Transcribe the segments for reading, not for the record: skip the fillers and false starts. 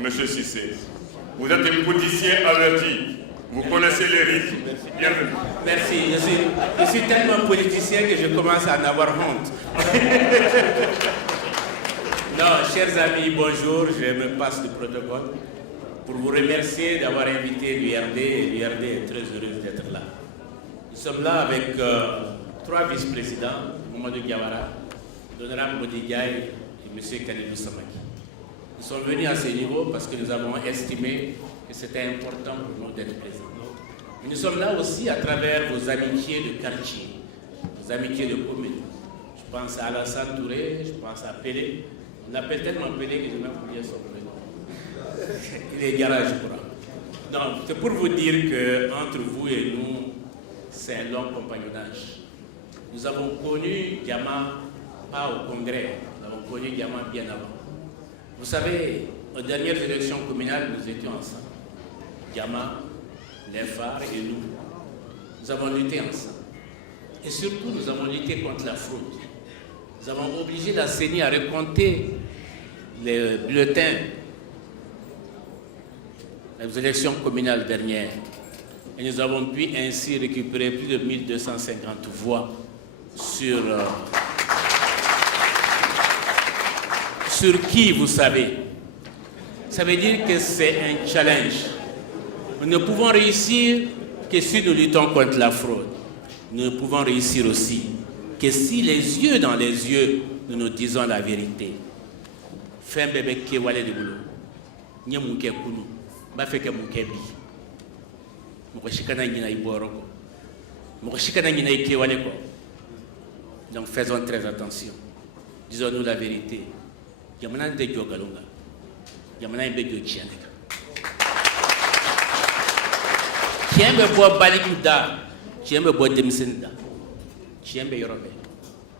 Monsieur Cissé. Vous êtes un politicien averti. Vous connaissez les risques. Bienvenue. Merci. Je suis tellement politicien que je commence à en avoir honte. Non, chers amis, bonjour. Je me passe du protocole pour vous remercier d'avoir invité l'URD. L'URD est très heureuse d'être là. Nous sommes là avec 3 vice-présidents, Mamadou Diawara, l'honorable Modigaï et M. Kalidou Samaki. Nous sommes venus à ce niveau parce que nous avons estimé que c'était important pour nous d'être présents. Mais nous sommes là aussi à travers vos amitiés de quartier, vos amitiés de commune. Je pense à Alassane Touré, je pense à Pelé. On l'appelle tellement Pelé que je n'ai même oublié son prénom. Il est garage pour moi. Donc, c'est pour vous dire qu'entre vous et nous, c'est un long compagnonnage. Nous avons connu Diama, pas au congrès, nous avons connu Diama bien avant. Vous savez, aux dernières élections communales, nous étions ensemble. Diama, les phares et nous. Nous avons lutté ensemble. Et surtout, nous avons lutté contre la fraude. Nous avons obligé la CENI à recompter les bulletins des élections communales dernières. Et nous avons pu ainsi récupérer plus de 1250 voix sur qui, vous savez. Ça veut dire que c'est un challenge. Nous ne pouvons réussir que si nous luttons contre la fraude. Nous ne pouvons réussir aussi que si les yeux dans les yeux, nous nous disons la vérité. Fin bébé qui wale de boulot. N'y a mouké kounou. Ba fait que mouké bi. Moukoshikana n'y na iboroko. Moukoshikana n'y na ike wale ko. Donc faisons très attention. Disons-nous la vérité. Yamana de Djogalunga. Yamana imbe Djochianeka. Tiembe bo balikuda. Tiembe bo demsenda. Tiembe yorobe.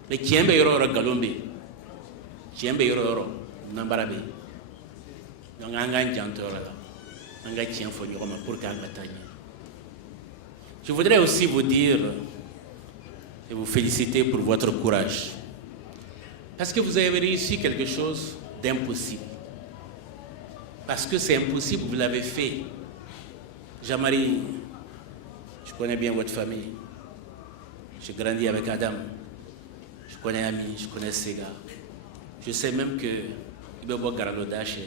Le tiembe yororo galombe. Tiembe yororo nambarabe. Donc anga jantora. Anga tien fo yoroma pour qu'anga tagne. Je voudrais aussi vous dire et vous féliciter pour votre courage. Parce que vous avez réussi quelque chose d'impossible. Parce que c'est impossible, vous l'avez fait. Jean-Marie, je connais bien votre famille. J'ai grandi avec Adam. Je connais Ami, je connais Sega. Je sais même que Ibebo Garalodache.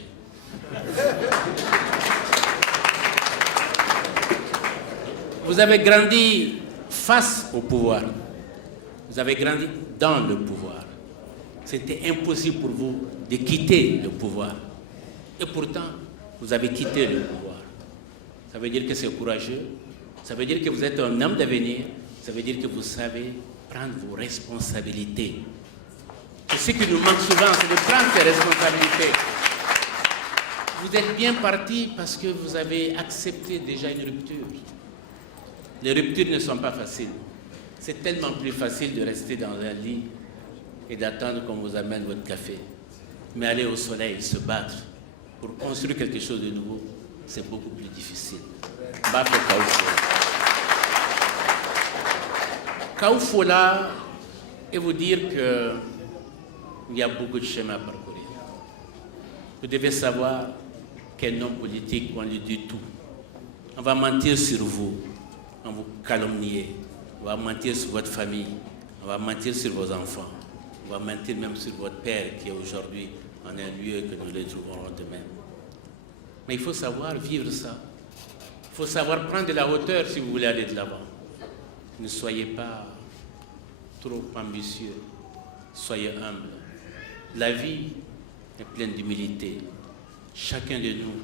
Vous avez grandi face au pouvoir. Vous avez grandi dans le pouvoir. C'était impossible pour vous de quitter le pouvoir. Et pourtant, vous avez quitté le pouvoir. Ça veut dire que c'est courageux. Ça veut dire que vous êtes un homme d'avenir. Ça veut dire que vous savez prendre vos responsabilités. Et ce qui nous manque souvent, c'est de prendre ces responsabilités. Vous êtes bien parti parce que vous avez accepté déjà une rupture. Les ruptures ne sont pas faciles. C'est tellement plus facile de rester dans un lit et d'attendre qu'on vous amène votre café. Mais aller au soleil, se battre pour construire quelque chose de nouveau, c'est beaucoup plus difficile. Kaoufola, et vous dire qu'il y a beaucoup de chemin à parcourir. Vous devez savoir qu'un homme politique, on lui dit tout. On va mentir sur vous, on vous calomnier, on va mentir sur votre famille, on va mentir sur vos enfants, on va mentir même sur votre père qui est aujourd'hui en un lieu que nous le trouverons demain. Mais il faut savoir vivre ça. Il faut savoir prendre de la hauteur si vous voulez aller de l'avant. Ne soyez pas trop ambitieux, soyez humble. La vie est pleine d'humilité. Chacun de nous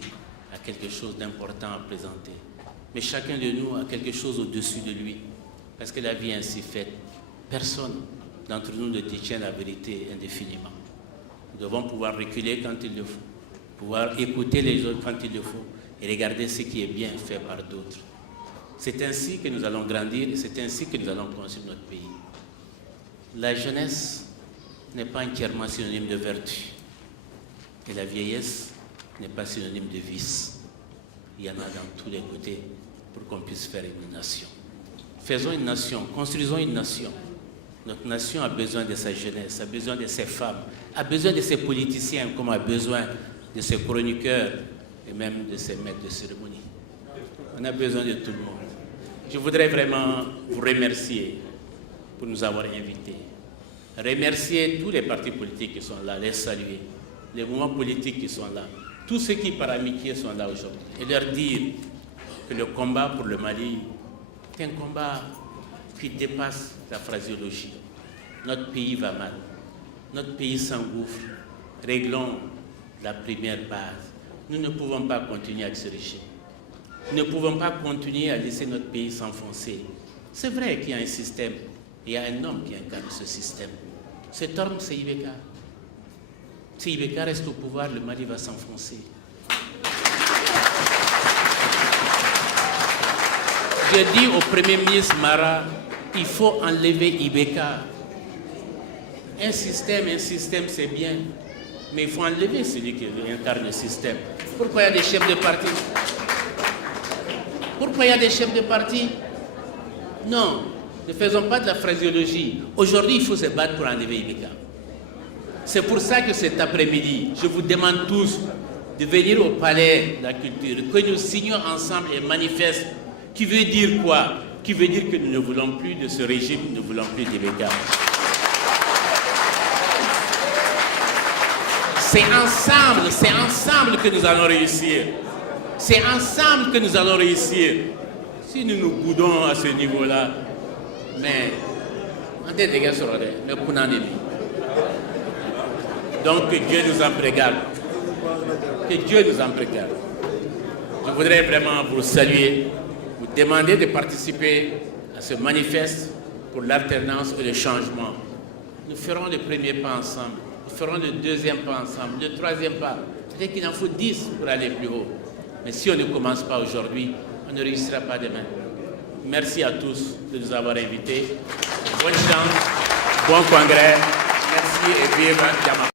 a quelque chose d'important à présenter. Mais chacun de nous a quelque chose au-dessus de lui. Parce que la vie est ainsi faite. Personne d'entre nous ne détient la vérité indéfiniment. Nous devons pouvoir reculer quand il le faut, pouvoir écouter les autres quand il le faut et regarder ce qui est bien fait par d'autres. C'est ainsi que nous allons grandir et c'est ainsi que nous allons construire notre pays. La jeunesse n'est pas entièrement synonyme de vertu et la vieillesse n'est pas synonyme de vice. Il y en a dans tous les côtés pour qu'on puisse faire une nation. Faisons une nation, construisons une nation. Notre nation a besoin de sa jeunesse, a besoin de ses femmes, a besoin de ses politiciens, comme a besoin de ses chroniqueurs, et même de ces maîtres de cérémonie. On a besoin de tout le monde. Je voudrais vraiment vous remercier pour nous avoir invités. Remercier tous les partis politiques qui sont là, les saluer, les mouvements politiques qui sont là, tous ceux qui par amitié sont là aujourd'hui, et leur dire que le combat pour le Mali est un combat qui dépasse la phraséologie. Notre pays va mal, notre pays s'engouffre. Réglons la première base. Nous ne pouvons pas continuer avec ce régime. Nous ne pouvons pas continuer à laisser notre pays s'enfoncer. C'est vrai qu'il y a un système, il y a un homme qui incarne ce système. Cet homme, c'est Ibeka. Si Ibeka reste au pouvoir, le Mali va s'enfoncer. J'ai dit au Premier ministre Mara, il faut enlever Ibeka. Un système, c'est bien. Mais il faut enlever celui qui incarne le système. Pourquoi il y a des chefs de parti? Pourquoi il y a des chefs de parti? Non, ne faisons pas de la phraséologie. Aujourd'hui, il faut se battre pour enlever Ibeka. C'est pour ça que cet après-midi, je vous demande tous de venir au Palais de la Culture, que nous signions ensemble un manifeste qui veut dire quoi? Qui veut dire que nous ne voulons plus de ce régime, nous ne voulons plus d'Ibeka. C'est ensemble que nous allons réussir. C'est ensemble que nous allons réussir. Si nous nous boudons à ce niveau-là, mais on est des gars sur le Kounanemi. Donc que Dieu nous en prégarde. Que Dieu nous en prégarde. Je voudrais vraiment vous saluer, vous demander de participer à ce manifeste pour l'alternance et le changement. Nous ferons le premier pas ensemble. Nous ferons le deuxième pas ensemble, le troisième pas. Peut-être qu'il en faut 10 pour aller plus haut. Mais si on ne commence pas aujourd'hui, on ne réussira pas demain. Merci à tous de nous avoir invités. Bonne chance, bon congrès. Merci et vive Diama.